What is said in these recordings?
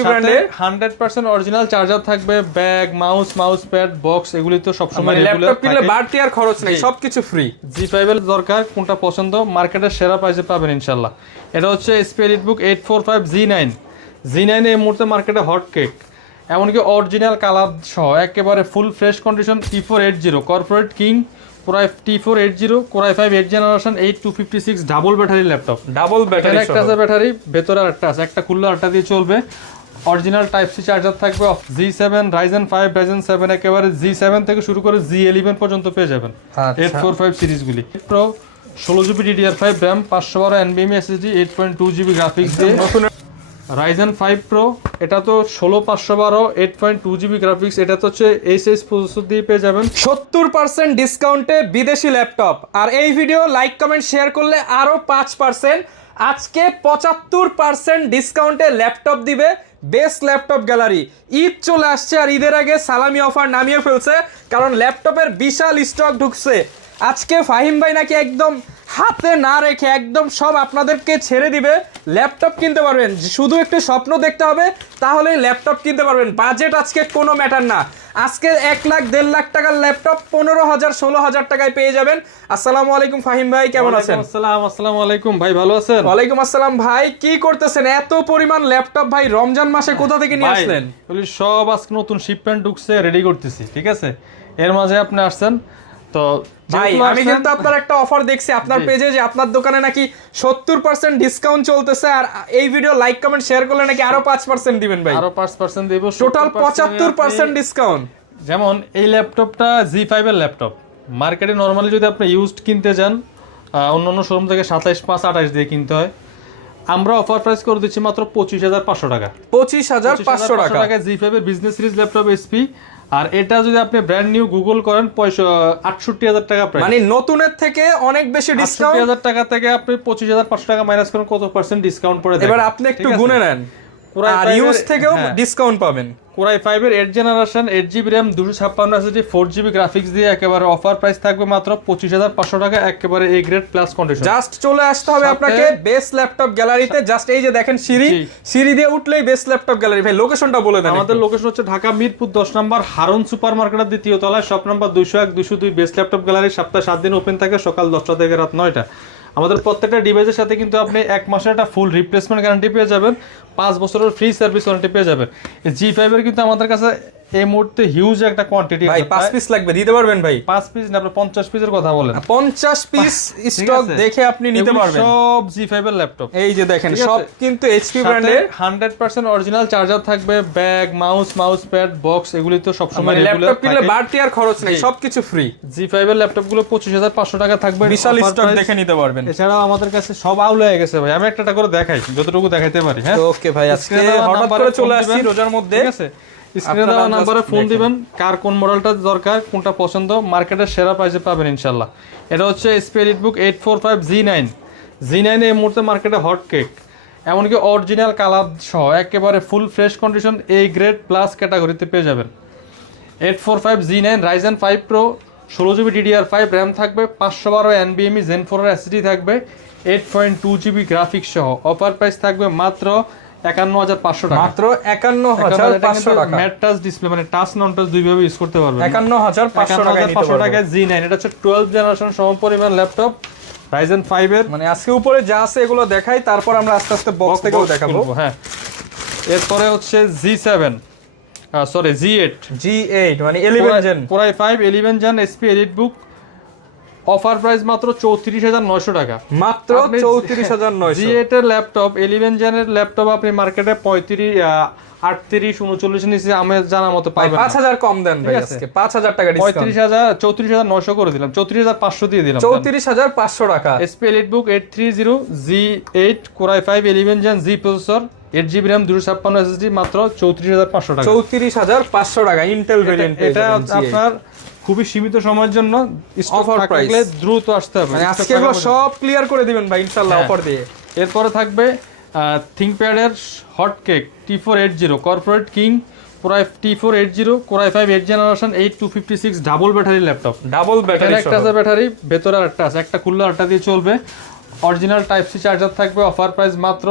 HP ব্র্যান্ডের 100% original charger থাকবে, bag, mouse pad, box এগুলি তো সবসময় রেগুলার ল্যাপটপ কিনলে বাড়তি আর খরচ নেই, সবকিছু ফ্রি। জি5 এর দরকার, কোনটা পছন্দ মার্কেটের সেরা প্রাইসে পাবেন ইনশাআল্লাহ। এটা হচ্ছে এসপি এলিটবুক 845 জি9 এই মুহূর্তে মার্কেটে হট কেক, এমনকি অরিজিনাল কালার সহ একেবারে full fresh condition T480 corporate king core i T480 core i 5 8 generation 8256 double battery laptop. Double battery, একটা আছে ব্যাটারি, ভেতরে আরেকটা আছে, একটা খুললে আরেকটা দিয়ে চলবে। অরিজিনাল টাইপ সি চার্জার থাকবে, G7 Ryzen 5 Ryzen 7 একেবারে G7 থেকে শুরু করে G11 পর্যন্ত পেয়ে যাবেন 845 সিরিজগুলি। Pro 16GB DDR5 RAM 512 NVMe SSD 8.2GB graphics দিয়ে Ryzen 5 Pro, এটা তো 16512 8.2GB গ্রাফিক্স, এটা তো হচ্ছে এইচএস প্রসেসর দিয়ে পেয়ে যাবেন 70% ডিসকাউন্টে বিদেশি ল্যাপটপ। আর এই ভিডিও লাইক কমেন্ট শেয়ার করলে আরো 5%। আজকে 75% ডিসকাউন্টে ল্যাপটপ দিবে বেস্ট ল্যাপটপ গ্যালারি। ঈদ চলে আসছে আর ঈদের আগে সালামি অফার নামিয়ে ফেলছে, কারণ ল্যাপটপের বিশাল স্টক ঢুকছে। আজকে ফাহিম ভাই নাকি একদম হাতে না রেখে একদম সব আপনাদেরকে ছেড়ে দিবে, ল্যাপটপ কিনতে পারবেন। শুধু একটু স্বপ্ন দেখতে হবে, তাহলেই ল্যাপটপ কিনতে পারবেন। বাজেট আজকে কোনো ম্যাটার না। আজকে 1 লাখ 1.5 লাখ টাকার ল্যাপটপ 15,000 16,000 টাকায় পেয়ে যাবেন। আসসালামু আলাইকুম ফাহিম ভাই, কেমন আছেন? আসসালামু আলাইকুম ভাই, ভালো আছেন? ওয়ালাইকুম আসসালাম ভাই, কি করতেছেন? এত পরিমাণ ল্যাপটপ ভাই রমজান মাসে কোথা থেকে নিয়ে আসলেন? সব আজকে নতুন শিপমেন্ট ঢুকছে, রেডি করতেছি, ঠিক আছে? এর মাঝে আপনি আসছেন তো ভাই, আমি কিন্তু আপনার একটা অফার দেখছি আপনার পেজে, যে আপনার দোকানে নাকি 70% ডিসকাউন্ট চলতেছে, আর এই ভিডিও লাইক কমেন্ট শেয়ার করলে নাকি আরো 5% দিবেন ভাই। আরো 5% দেব, টোটাল 75% ডিসকাউন্ট। যেমন এই ল্যাপটপটা G5 এর ল্যাপটপ, মার্কেটে নরমালি যদি আপনি ইউজড কিনতে যান অন্যান্য শোরুম থেকে 27,528 দিয়ে কিনতে হয়, আমরা অফার প্রাইস করে দিচ্ছি মাত্র 25,500 টাকা। 25,500 টাকা G5 এর বিজনেস সিরিজ ল্যাপটপ এসপি। আর এটা যদি আপনি ব্র্যান্ড নিউ গুগল করেন 68,000 টাকা প্রাইস, মানে নতুনের থেকে অনেক বেশি ডিসকাউন্ট। 68,000 টাকা থেকে আপনি 25,500 টাকা মাইনাস করেন, কত পার্সেন্ট ডিসকাউন্ট পড়ে যায় এবার আপনি একটু গুনে নেন, আর ইউজ থেকেও ডিসকাউন্ট পাবেন। কোরাই 5 এর 8 generation 8GB RAM 256 SSD 4GB graphics দিয়ে একেবারে অফার প্রাইস থাকবে মাত্র 25,500 টাকা, একেবারে A grade plus condition. Just চলে আসতে হবে আপনাকে বেস্ট ল্যাপটপ গ্যালারিতে। জাস্ট এই যে দেখেন সিঁড়ি দিয়ে উঠলেই বেস্ট ল্যাপটপ গ্যালারি। ভাই লোকেশনটা বলে দেন। আমাদের লোকেশন হচ্ছে ঢাকা মিরপুর 10 নম্বর হারুন সুপার মার্কেটের দ্বিতীয় তলায়, shop number 201 202। Best laptop gallery সপ্তাহে 7 দিন ওপেন থাকে, সকাল 10টা থেকে রাত 9টা। আমাদের প্রত্যেকটা ডিভাইসের সাথে কিন্তু আপনি 1 মাসের একটা ফুল রিপ্লেসমেন্ট গ্যারান্টি পেয়ে যাবেন, 5 বছরের ফ্রি সার্ভিস ওয়ারেন্টি পেয়ে যাবেন। G5 এর কিন্তু আমাদের কাছে এই মুহূর্তে হিউজ একটা কোয়ান্টিটি। ভাই 5 পিস লাগবে, দিতে পারবেন ভাই? 5 পিস না, আপনি 50 পিসের কথা বলেন। 50 পিস স্টক দেখে আপনি নিতে পারবেন সব G5 এর ল্যাপটপ। এই যে দেখেন সব কিন্তু এইচপি ব্র্যান্ডের, 100% অরিজিনাল চার্জার থাকবে, ব্যাগ, মাউস প্যাড, বক্স এগুলি তো সবসময় রেগুলার। ল্যাপটপ কিনলে বাড়তি আর খরচ নেই, সবকিছু ফ্রি। G5 এর ল্যাপটপগুলো 25,500 টাকা থাকবে, বিশাল স্টক দেখে নিতে পারবেন। এছাড়াও আমাদের কাছে সব আউল হয়ে গেছে ভাই, আমি একটা করে দেখাই যতটুকু দেখাইতে পারি। হ্যাঁ ওকে ভাই, আজকে হঠাৎ করে চলে আসছি রোজার মধ্যে, ঠিক আছে? স্ক্রিনে দেওয়া নাম্বারে ফোন দিবেন, কার কোন মডেলটা দরকার, কোনটা পছন্দ, মার্কেটের সেরা প্রাইসে পাবেন ইনশাআল্লাহ। এটা হচ্ছে এসপি এলিটবুক 845 জি9 এই মুহূর্তে মার্কেটে হট কেক, এমনকি অরিজিনাল কালার সহ একেবারে full fresh condition A grade plus ক্যাটাগরিতে পেয়ে যাবেন। 845 জি9 Ryzen 5 Pro 16GB DDR5 RAM থাকবে, 512 NVMe Zen 4 SSD থাকবে, 8.2GB গ্রাফিক্স সহ। অফার প্রাইস থাকবে মাত্র 51,500 টাকা। মাত্র 51,500 টাকা। ম্যাট টাচ ডিসপ্লে, মানে টাচ নন টাচ দুইভাবে ইউজ করতে পারবেন। 51,500 টাকা G9। এটা হচ্ছে 12 জেনারেশন সমপরিমাণ ল্যাপটপ Ryzen 5 এর। মানে আজকে উপরে যা আছে এগুলো দেখাই, তারপর আমরা আস্তে আস্তে বক্স থেকেও দেখাবো। হ্যাঁ, এরপরে হচ্ছে G8 মানে 11 gen core i 5 11 gen HP EliteBook. Offer price মাত্র 34,900 টাকা। মাত্র 34,900। G8 এর ল্যাপটপ 11 জেনের ল্যাপটপ আপনি মার্কেটে 38 39 নিচে আমি জানা মতো পাবেন। 5,000 কম দেন ভাই, আজকে 5,000 টাকা ডিসকাউন্ট। 34,900 করে দিলাম, 34,500 দিয়ে দিলাম। 34,500 টাকা। HP EliteBook 830 G8 core i 5 11 gen G processor 8GB RAM 256 SSD মাত্র 34,500 টাকা। 34,500 টাকা ইন্টেল ভেরিয়েন্ট। এটা আপনার খুবই সীমিত সময়ের জন্য অফার প্রাইস, দ্রুত আসতে হবে। মানে আজকে এগুলো সব ক্লিয়ার করে দিবেন ভাই ইনশাআল্লাহ অফার দিয়ে। এরপরে থাকবে থিংকপ্যাড এর hot cake T480 corporate king core i T480 core i 5 8 generation 8256 double battery laptop. Double battery, একটা আছে ব্যাটারি, ভেতরে আরেকটা আছে, একটা খুললে আরেকটা দিয়ে চলবে। অরিজিনাল টাইপ সি চার্জার থাকবে, অফার প্রাইস মাত্র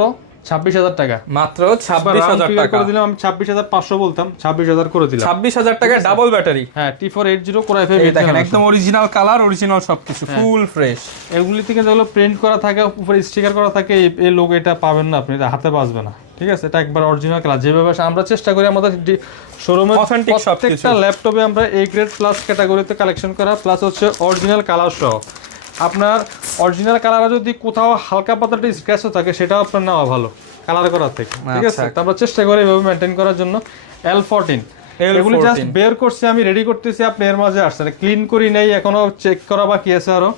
26,000 টাকা মাত্র 26,000 টাকা করে দিলাম। আমি 26,500 বলতাম, 26,000 করে দিলাম। 26,000 টাকা ডাবল ব্যাটারি। হ্যাঁ, T480 Core i5 এই দেখেন একদম অরিজিনাল কালার, অরিজিনাল সবকিছু ফুল ফ্রেশ। এগুলি থেকে যেগুলো প্রিন্ট করা থাকে, উপরে স্টিকার করা থাকে, এই লোগো এটা পাবেন না আপনি, এটা হাতে বাজবে না। ঠিক আছে, এটা একবার অরিজিনাল কালার। যেভাবে আমরা চেষ্টা করি আমাদের শোরুমে অথেন্টিক প্রত্যেকটা ল্যাপটপে আমরা A গ্রেড প্লাস ক্যাটাগরিতে কালেকশন করা, প্লাস হচ্ছে অরিজিনাল কালার সহ। আপনার অরিজিনাল কালার যদি কোথাও হালকা পাতলা স্ক্র্যাচও থাকে, সেটাও আপনার নেওয়া ভালো কালার করা থেকে। ঠিক আছে, তো আমরা চেষ্টা করি এভাবে মেনটেন করার জন্য। L14 এগুলি জাস্ট বের করছি, আমি রেডি করতেছি, আপনি এর মাঝে আসছেন, ক্লিন করি নাই, এখনো চেক করা বাকি আছে আরো।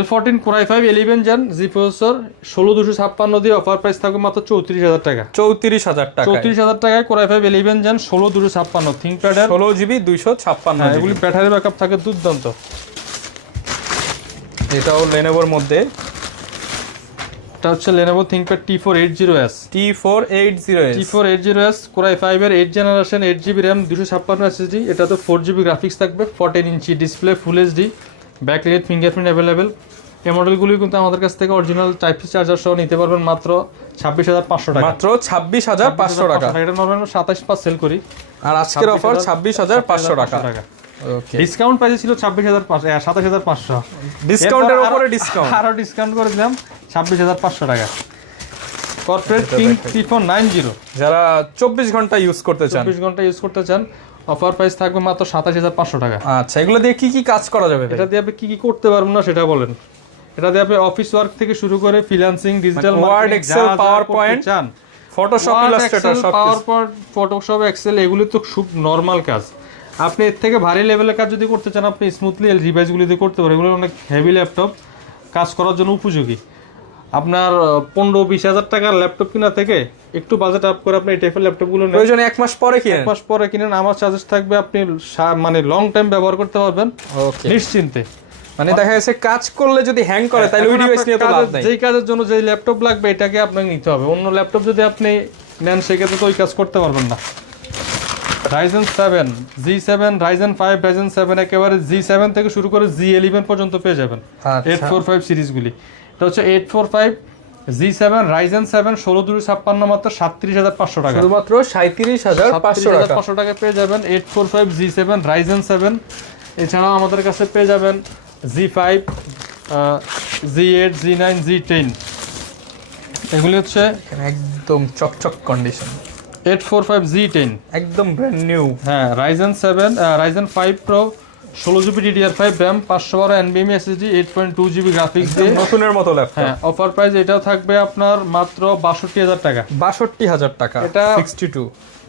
L14 Core i5 11 Gen G processor 16256 দিয়ে অফার প্রাইস থাকবে মাত্র 34,000 টাকা। 34,000 টাকা। 34,000 টাকায় Core i5 11 Gen 16256 ThinkPad এর 16GB 256। এগুলি ব্যাটারি ব্যাকআপ থাকে দুর্দান্ত। এটাও Lenovoর মধ্যে, এটা হচ্ছে Lenovo ThinkPad T480S। T480S Core i5 এর 8 জেনারেশন, 8GB RAM, 256 SSD। এটা তো 4GB গ্রাফিক্স থাকবে, 14 ইঞ্চি display, full HD, backlight, fingerprint available. এই মডেলগুলি কিন্তু আমাদের কাছ থেকে অরিজিনাল টাইপ সি চার্জার সহ নিতে পারবেন মাত্র 26,500 টাকা। মাত্র 26,500 টাকা। এটা নরমালি 27,500 সেল করি, আর আজকের অফার 26,500 টাকা। ওকে, ডিসকাউন্ট প্রাইস ছিল 27,500, ডিসকাউন্টের উপরে ডিসকাউন্ট, আরো ডিসকাউন্ট করে দিলাম 26,500 টাকা। কর্পোরেট কিং T490 যারা 24 ঘন্টা ইউজ করতে চান, 24 ঘন্টা ইউজ করতে চান, অফার প্রাইস থাকবে মাত্র 27,500 টাকা। আচ্ছা, এগুলো দিয়ে কি কি কাজ করা যাবে? এটা দিয়ে আপনি কি কি করতে পারবেন না সেটা বলেন। এটা দিয়ে আপনি অফিস ওয়ার্ক থেকে শুরু করে freelancing, digital Word, Excel, PowerPoint, চান, ফটোশপ, ইলাস্ট্রেটর, সব পাওয়ারপয়েন্ট, ফটোশপ, এক্সেল, এগুলি তো খুব নরমাল কাজ। আপনি এর থেকে ভারী লেভেলের কাজ যদি করতে চান, আপনি স্মুথলি এই ডিভাইসগুলিতে করতে পারেন। এগুলো অনেক হেভি ল্যাপটপ, কাজ করার জন্য উপযোগী। আপনার 15-20 হাজার টাকার ল্যাপটপ কিনা থেকে একটু বাজেট আপ করে আপনি এই টাইপের ল্যাপটপগুলো নেন, প্রয়োজনে 1 মাস পরে কিনেন, 1 মাস পরে কিনেন, আমার চার্জেস থাকবে, আপনি মানে লং টাইম ব্যবহার করতে পারবেন নিশ্চিন্তে। মানে দেখা যাচ্ছে কাজ করলে যদি হ্যাং করে তাহলে ওই ডিভাইস নিয়ে তো লাভ নাই। যেই কাজের জন্য যেই ল্যাপটপ লাগবে এটাকে আপনাকে নিতে হবে। অন্য ল্যাপটপ যদি আপনি নেন সেক্ষেত্রে তো ওই কাজ করতে পারবেন না। Ryzen 7, G7, Ryzen 5, Ryzen 7, একেবারে G7 থেকে শুরু করে G11 পর্যন্ত পেয়ে যাবেন 845 সিরিজগুলি। এটা হচ্ছে 845 G7 Ryzen 7 16256 মাত্র 37,500 টাকা, শুধুমাত্র 37,500 টাকা পেয়ে যাবেন 845 G7 Ryzen 7। এছাড়াও আমাদের কাছে পেয়ে যাবেন G5, G8, G9, G10। এগুলি হচ্ছে একদম চকচক কন্ডিশন। 845 G10 একদম ব্র্যান্ড নিউ। হ্যাঁ, Ryzen 7, Ryzen 5 Pro 16GB DDR5 RAM, 512 NVMe SSD, 8.2GB graphics দিয়ে নতুনের মতো ল্যাপটপ। হ্যাঁ, অফার প্রাইস এটাও থাকবে আপনার মাত্র 62,000 টাকা। 62,000 টাকা। এটা 62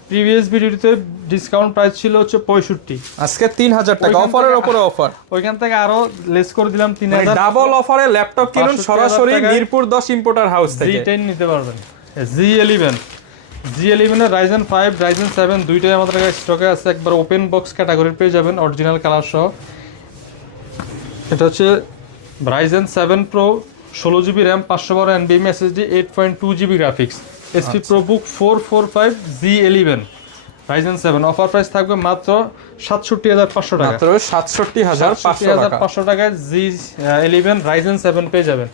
প্রিভিয়াস ভিডিওতে ডিসকাউন্ট প্রাইস ছিল হচ্ছে 65, আজকে 3,000 টাকা অফারের উপরে অফার। ওইখান থেকে আরো লেস করে দিলাম 3,000। ডাবল অফারে ল্যাপটপ কিনুন সরাসরি মিরপুর 10 ইম্পোর্টার হাউস থেকে। G10 নিতে পারবেন। G11 এর Ryzen 5, Ryzen 7 দুইটাই আমাদের কাছে স্টকে আছে, একবার ওপেন বক্স ক্যাটাগরি পেয়ে যাবেন অরিজিনাল কালার সহ। এটা হচ্ছে Ryzen 7 Pro 16GB RAM, 512 NVMe SSD, 8.2GB graphics, SP ProBook 445 G11 Ryzen 7। Offer price থাকবে মাত্র 67,500 টাকা। মাত্র 67,500 টাকায় G11 Ryzen 7 পেয়ে যাবেন।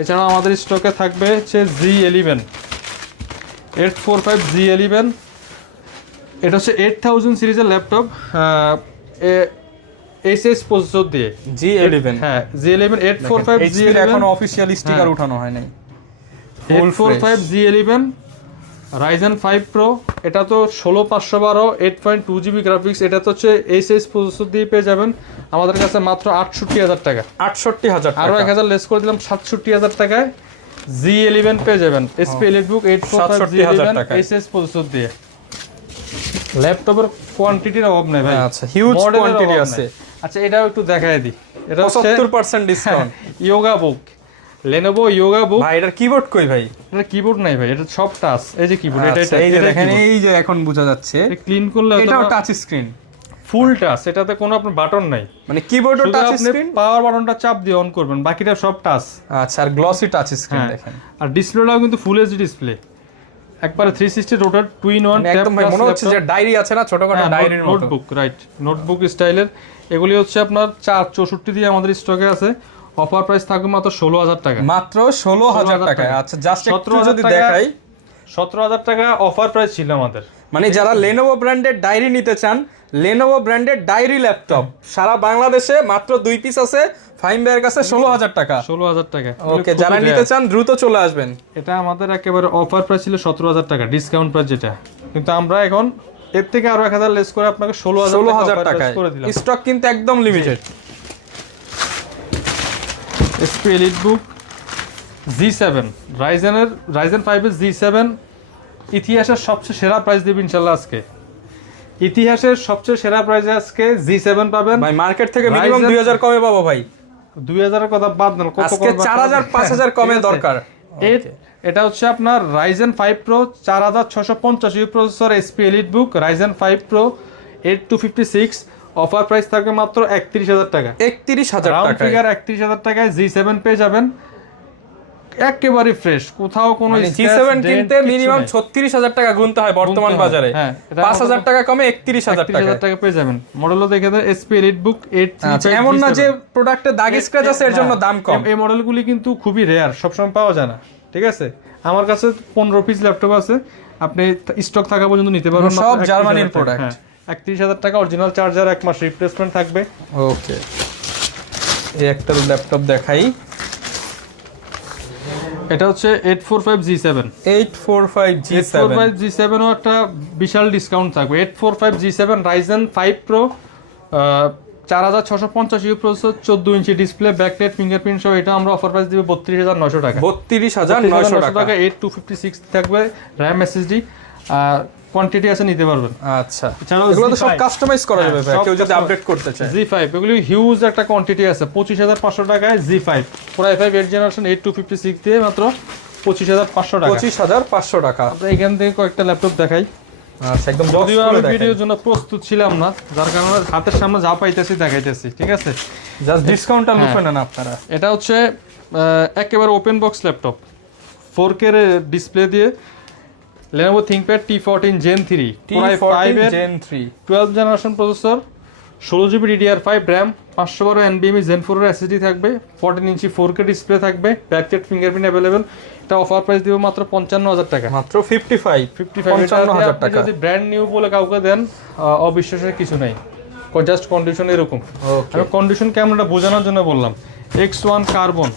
এছাড়াও আমাদের স্টকে থাকবে হচ্ছে G11 845 G11। এটা হচ্ছে 8000 সিরিজের ল্যাপটপ, এইচএস প্রসেসর দিয়ে G11। হ্যাঁ, G11 845 G11 এখন অফিশিয়াল স্টিকার উঠানো হয় নাই। 845 G11 Ryzen 5 Pro, এটা তো 16512 8.2GB গ্রাফিক্স, এটা তো হচ্ছে এইচএস প্রসেসর দিয়ে পেয়ে যাবেন আমাদের কাছে মাত্র 68,000 টাকা। 68,000 টাকা, আরো 1,000 লেস করে দিলাম 67,000 টাকায় G11 পেয়ে যাবেন। SP EliteBook 845 G11 HS processor দিয়ে। ল্যাপটপের কোয়ান্টিটির অভাব নেই ভাই। আচ্ছা, হিউজ কোয়ান্টিটি আছে। আচ্ছা, এটাও একটু দেখায় দিই। এটা 75% ডিসকাউন্ট। ইয়োগা বুক, Lenovo ইয়োগা বুক। ভাই এটার কিবোর্ড কই ভাই? এটা কিবোর্ড নাই ভাই, এটা সব টাচ। এই যে কিবোর্ড, এটা এই যে দেখেন, এই যে এখন বোঝা যাচ্ছে ক্লিন করলে এটাও টাচ স্ক্রিন, ফুল টাচ। এটাতে কোনো আপনার বাটন নাই, মানে কিবোর্ডও টাচ স্ক্রিন, পাওয়ার বাটনটা চাপ দিয়ে অন করবেন, বাকিটা সব টাচ। আচ্ছা, আর গ্লসি টাচ স্ক্রিন দেখেন। আর ডিসপ্লেটাও কিন্তু ফুল এইচডি ডিসপ্লে, একবারে 360 রোটার, 2-in-1 ট্যাব। একদম ভাই মনে হচ্ছে যে ডায়েরি আছে না, ছোটখাটো ডায়েরির মতো। নোটবুক, রাইট, নোটবুক স্টাইলের। এগুলি হচ্ছে আপনার 464 দিয়ে আমাদের স্টকে আছে। অফার প্রাইস থাকবে মাত্র 16,000 টাকা, মাত্র 16,000 টাকা। আচ্ছা জাস্ট একটু যদি দেখাই, 17,000 টাকা অফার প্রাইস ছিল আমাদের। মানে যারা লেনোভো ব্র্যান্ডের ডায়েরি নিতে চান, লেনোভো ব্র্যান্ডের ডায়েরি ল্যাপটপ সারা বাংলাদেশে মাত্র 2 পিস আছে ফাহিম ভাইয়ের কাছে 16,000 টাকা। 16,000 টাকা। ওকে, যারা নিতে চান দ্রুত চলে আসবেন। এটা আমাদের একেবারে অফার প্রাইস ছিল 17,000 টাকা, ডিসকাউন্ট প্রাইস যেটা, কিন্তু আমরা এখন এর থেকে আরো 1,000 লেস করে আপনাকে 16,000 টাকা করে দিলাম। স্টক কিন্তু একদম limited. HP EliteBook G7 Ryzen 5 এর G7 ইতিহাসের সবচেয়ে সেরা প্রাইস দেব ইনশাআল্লাহ আজকে। ইতিহাসের সবচেয়ে সেরা প্রাইসে আজকে G7 পাবেন ভাই, মার্কেট থেকে মিনিমাম 2000 কমে পাবো ভাই। 2000 এর কথা বাদ দেন, কত আজকে 4000 5000 কমে দরকার। এটা হচ্ছে আপনার Ryzen 5 Pro 4650 processor HP EliteBook Ryzen 5 Pro 8256, offer price থাকবে মাত্র 31,000 টাকা। 31,000 রাউন্ড টাকা। ফিগার 31,000 টাকায় G7 পেয়ে যাবেন, একেবারে ফ্রেশ, কোথাও কোনো G7 কিনতে মিনিমাম 36,000 টাকা গুনতে হয় বর্তমান বাজারে। 5,000 টাকা কমে 31,000 টাকা পেয়ে যাবেন। মডেলও দেখে দেন HP EliteBook 835। এমন না যে প্রোডাক্টে দাগ স্ক্র্যাচ আছে এর জন্য দাম কম। এই মডেলগুলি কিন্তু খুবই রেয়ার, সবসময় পাওয়া যায় না, ঠিক আছে? আমার কাছে 15 পিস ল্যাপটপ আছে, আপনি স্টক থাকা পর্যন্ত নিতে পারবেন। সব জার্মানির প্রোডাক্ট। 31,000 টাকা, অরিজিনাল চার্জার, 1 মাস রিপ্লেসমেন্ট থাকবে। ওকে, এই একটা ল্যাপটপ দেখাই। এটা হচ্ছে 845 G7। 845 G7 ও একটা বিশাল ডিসকাউন্ট থাকবে। 845 G7 Ryzen 5 Pro 4650 প্রসেসর, 14 ইঞ্চি ডিসপ্লে, ব্যাকলাইট, ফিঙ্গারপ্রিন্ট সহ, এটা আমরা অফার প্রাইস দিব 32,900 টাকা। 32,900 টাকা। 8256 থাকবে, RAM SSD, কোয়ান্টিটি আছে, নিতে পারবেন। আচ্ছা, এগুলো তো সব কাস্টমাইজ করা যাবে ভাই, কেউ যদি আপডেট করতে চায়। G5 এগুলো হিউজ একটা কোয়ান্টিটি আছে, 25,500 টাকায় G5 Core i5 8 জেনারেশন 8256 দিয়ে মাত্র 25,500 টাকা। 25,500 টাকা। আমরা এখান থেকে কয়েকটা ল্যাপটপ দেখাই। আচ্ছা, একদম যদিও আমি ভিডিওর জন্য প্রস্তুত ছিলাম না, যার কারণে হাতের সামনে যা পাইতেছি দেখাইতেছি, ঠিক আছে? জাস্ট ডিসকাউন্টটা লুফে নেন আপনারা। এটা হচ্ছে একেবারে open box laptop, 4K display দিয়ে Lenovo ThinkPad T14 Gen 3 Core i5 Gen 3 12 generation processor, 16GB DDR5 RAM, 512 NVMe Zen 4 এর SSD থাকবে, 14 ইঞ্চি 4K ডিসপ্লে থাকবে, ব্যাকলাইট, ফিঙ্গারপ্রিন্ট अवेलेबल। এটা অফার প্রাইস দিব মাত্র 55,000 টাকা। মাত্র 55,000 টাকা। যদি ব্র্যান্ড নিউ বলে কাউকে দেন, অবিশ্বাসের কিছু নাই, জাস্ট কন্ডিশন এরকম। আমি কন্ডিশন কেমনটা বোঝানোর জন্য বললাম। X1 কার্বন,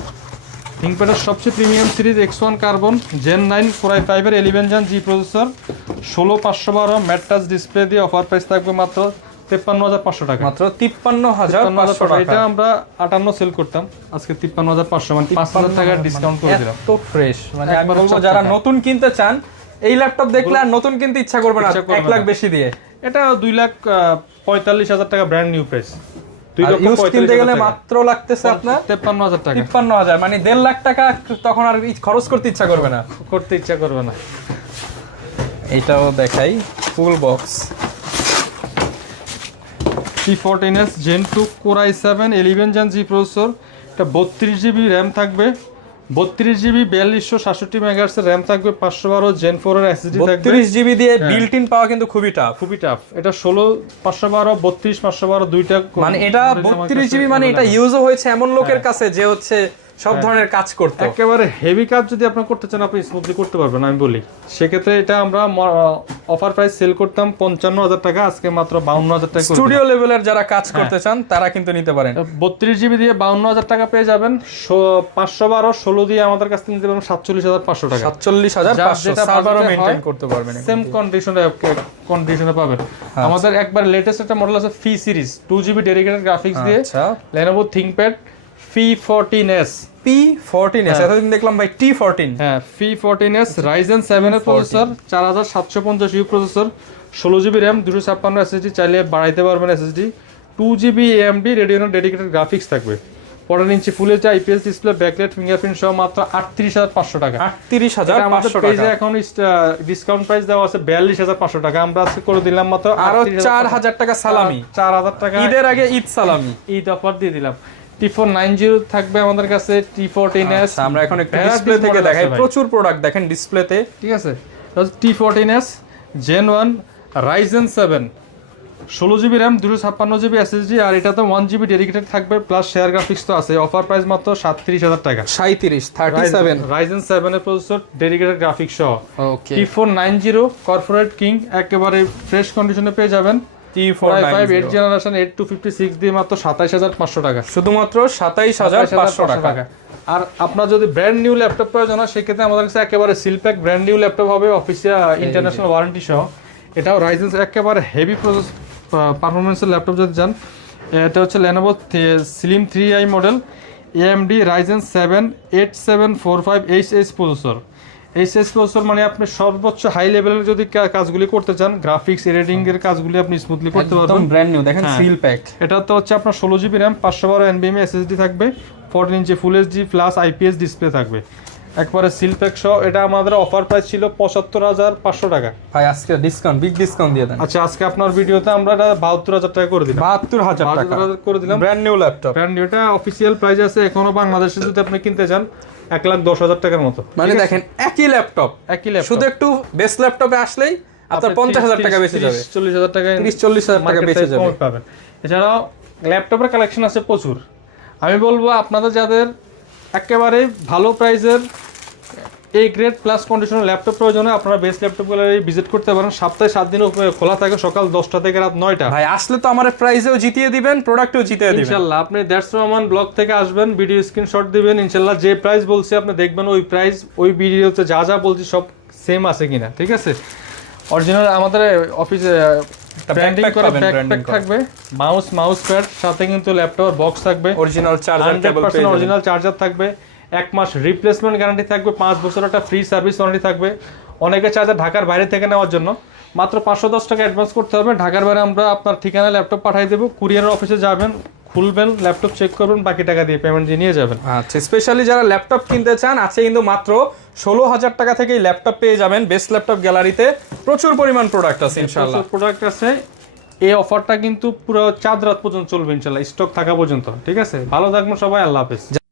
থিংকপ্যাডের সবচেয়ে premium series X1 carbon Gen 9 Core i5 এর 11 Gen G processor, 16512 mat touch display দিয়ে অফার প্রাইস থাকবে মাত্র 53,500 টাকা। মাত্র 53,500 টাকা। এটা আমরা 58 সেল করতাম, আজকে 53,500, মানে 5,000 টাকা ডিসকাউন্ট করে দিলাম। এত ফ্রেশ, মানে আমি বলবো যারা নতুন কিনতে চান এই ল্যাপটপ দেখলে আর নতুন কিনতে ইচ্ছা করবে না 1 লাখ বেশি দিয়ে। এটা 2,45,000 টাকা ব্র্যান্ড নিউ প্রাইস। ইউজ কিনতে গেলে মাত্র লাগতেছে আপনার 53,000 টাকা। 53,000, মানে 1.5 লাখ টাকা তখন আর খরচ করতে ইচ্ছা করবে না। এইটাও দেখাই, full box T14s Gen 2 Core i7 11 Gen G processor, এটা 32GB RAM থাকবে, 32GB 4267 MHz এর RAM থাকবে, 512 Gen 4 এর SSD থাকবে। 32GB দিয়ে বিল্ট ইন পাওয়া কিন্তু খুবই টাফ। এটা 16 512 32 512 দুইটা, মানে এটা 32GB, মানে এটা ইউজও হয়েছে এমন লোকের কাছে যে হচ্ছে সব ধরনের কাজ করতে। একেবারে হেভি কাজ যদি আপনি করতে চান, আপনি স্মুথলি করতে পারবেন, আমি বলি। সেক্ষেত্রে এটা আমরা অফার প্রাইস সেল করতাম 55,000 টাকা, আজকে মাত্র 52,000 টাকা। স্টুডিও লেভেলের যারা কাজ করতে চান তারা কিন্তু নিতে পারেন। 32GB দিয়ে 52,000 টাকা পেয়ে যাবেন। 512 16 দিয়ে আমাদের কাছ থেকে নিতে পারবেন 47,500 টাকা। 47,500 সার্ভারও মেইনটেইন করতে পারবেন, সেম কন্ডিশনে পাবেন। আমাদের একবার লেটেস্ট একটা মডেল আছে ফি সিরিজ 2GB ডেডিকেটেড গ্রাফিক্স দিয়ে, Lenovo ThinkPad P14s। এতদিন দেখলাম ভাই T14। হ্যাঁ, P14s Ryzen 7 এর processor, 4750 processor, 16GB RAM, 256 SSD, চাইলে বাড়াইতে পারবেন SSD, 2GB AMD Radeon dedicated graphics থাকবে, 14 ইঞ্চি full HD IPS display, backlight, fingerprint সহ মাত্র 38,500 টাকা। 38,500 টাকা। পেজে এখন ডিসকাউন্ট প্রাইস দেওয়া আছে 42,500 টাকা, আমরা আজকে করে দিলাম মাত্র আরো 4,000 টাকা সালামি। 4,000 টাকা ঈদের আগে ঈদ সালামি, ঈদ অফার দিয়ে দিলাম। T490 থাকবে আমাদের কাছে, T14s। আমরা এখন একটু ডিসপ্লে থেকে দেখাই, প্রচুর প্রোডাক্ট দেখেন ডিসপ্লেতে, ঠিক আছে? T14s Gen 1 Ryzen 7 16GB RAM 256GB SSD, আর এটা তো 1GB ডেডিকেটেড থাকবে, প্লাস শেয়ার গ্রাফিক্স তো আছে। অফার প্রাইস মাত্র 37,000 টাকা। 37 Ryzen 7 এর প্রসেসর, ডেডিকেটেড গ্রাফিক্স সহ। ওকে, T490 কর্পোরেট কিং, একেবারে ফ্রেশ কন্ডিশনে পেয়ে যাবেন। T4i5 8 জেনারেশন 8256 দিয়ে মাত্র 27500 টাকা, শুধুমাত্র 27500 টাকা। আর আপনার যদি ব্র্যান্ড নিউ ল্যাপটপ প্রয়োজন হয় সেক্ষেত্রে আমাদের কাছে একেবারে সিলপ্যাক ব্র্যান্ড নিউ ল্যাপটপ হবে, অফিসিয়াল ইন্টারন্যাশনাল ওয়ারেন্টি সহ। এটাও রাইজেন একেবারে হেভি পারফরমেন্সের ল্যাপটপ যদি চান। এটা হচ্ছে Lenovo Slim 3i model, AMD Ryzen 7 8745HS processor. HS processor মানে আপনি সর্বোচ্চ হাই লেভেলের যদি কাজগুলি করতে চান, গ্রাফিক্স এডিটিং এর কাজগুলি আপনি স্মুথলি করতে পারবেন। একদম ব্র্যান্ড নিউ, দেখেন হ্যাঁ। Seal pack. এটা তো হচ্ছে আপনার 16GB RAM 512 NVMe SSD থাকবে, 14 ইঞ্চি full HD plus IPS display থাকবে, একবারে সিল প্যাক সহ। এটা আমাদের অফার প্রাইস ছিল 75,500 টাকা। ভাই আজকে ডিসকাউন্ট, বিগ ডিসকাউন্ট দিয়ে দেন। আচ্ছা, আজকে আপনার ভিডিওতে আমরা এটা 72,000 টাকা করে দিলাম। 72,000 টাকা 72,000 করে দিলাম। Brand new laptop. Brand new, এটা অফিসিয়াল প্রাইস আছে এখনো বাংলাদেশে যদি আপনি কিনতে চান 1,10,000 টাকার মতো। মানে দেখেন একই ল্যাপটপ, একই ল্যাপটপ, শুধু একটু বেস্ট ল্যাপটপে আসলেই আপনার 50,000 টাকা বেঁচে যাবে, 40,000 টাকা, 30-40,000 টাকা বেঁচে যাবে পাবেন। এছাড়াও ল্যাপটপের কালেকশন আছে প্রচুর। আমি বলবো আপনাদের যাদের একেবারে ভালো প্রাইসের এই গ্রেড প্লাস কন্ডিশনের ল্যাপটপ প্রয়োজন হয়, আপনারা বেস্ট ল্যাপটপ গ্যালারি ভিজিট করতে পারেন। সপ্তাহে 7 দিন খোলা থাকে, সকাল 10টা থেকে রাত 9টা। ভাই আসলে তো আমার প্রাইসেও জিতিয়ে দিবেন, প্রোডাক্টও জিতিয়ে দিবেন ইনশাআল্লাহ। আপনি দ্যাটস রহমান ব্লগ থেকে আসবেন, ভিডিও স্ক্রিনশট দিবেন, ইনশাআল্লাহ যে প্রাইস বলছি আপনি দেখবেন ওই প্রাইস ওই ভিডিওতে যা যা বলছি সব সেম আছে কিনা, ঠিক আছে। অরিজিনাল আমাদের অফিসে ব্র্যান্ডিং করা ব্যাকপ্যাক থাকবে, মাউস প্যাড, সাথে কিন্তু ল্যাপটপের বক্স থাকবে, original charger cable, 100% original charger থাকবে, 1 মাস রিপ্লেসমেন্ট গ্যারান্টি থাকবে, 5 বছর একটা ফ্রি সার্ভিস ওয়ারেন্টি থাকবে। অনেকে চার্জার ঢাকার বাইরে থেকে নেওয়ার জন্য মাত্র 510 টাকা অ্যাডভান্স করতে হবে। ঢাকার বাইরে আমরা আপনার ঠিকানায় ল্যাপটপ পাঠিয়ে দেবো, কুরিয়ার অফিসে যাবেন, খুলবেন, ল্যাপটপ চেক করবেন, বাকি টাকা দিয়ে পেমেন্ট দিয়ে নিয়ে যাবেন। আচ্ছা, স্পেশালি যারা ল্যাপটপ কিনতে চান আছে কিন্তু মাত্র 16,000 টাকা থেকেই ল্যাপটপ পেয়ে যাবেন বেস্ট ল্যাপটপ গ্যালারিতে। প্রচুর পরিমাণ প্রোডাক্ট আছে ইনশাআল্লাহ, প্রোডাক্ট আছে। এই অফারটা কিন্তু পুরো চাঁদ রাত পর্যন্ত চলবে ইনশাআল্লাহ, স্টক থাকা পর্যন্ত, ঠিক আছে। ভালো থাকবেন সবাই, আল্লাহ হাফেজ।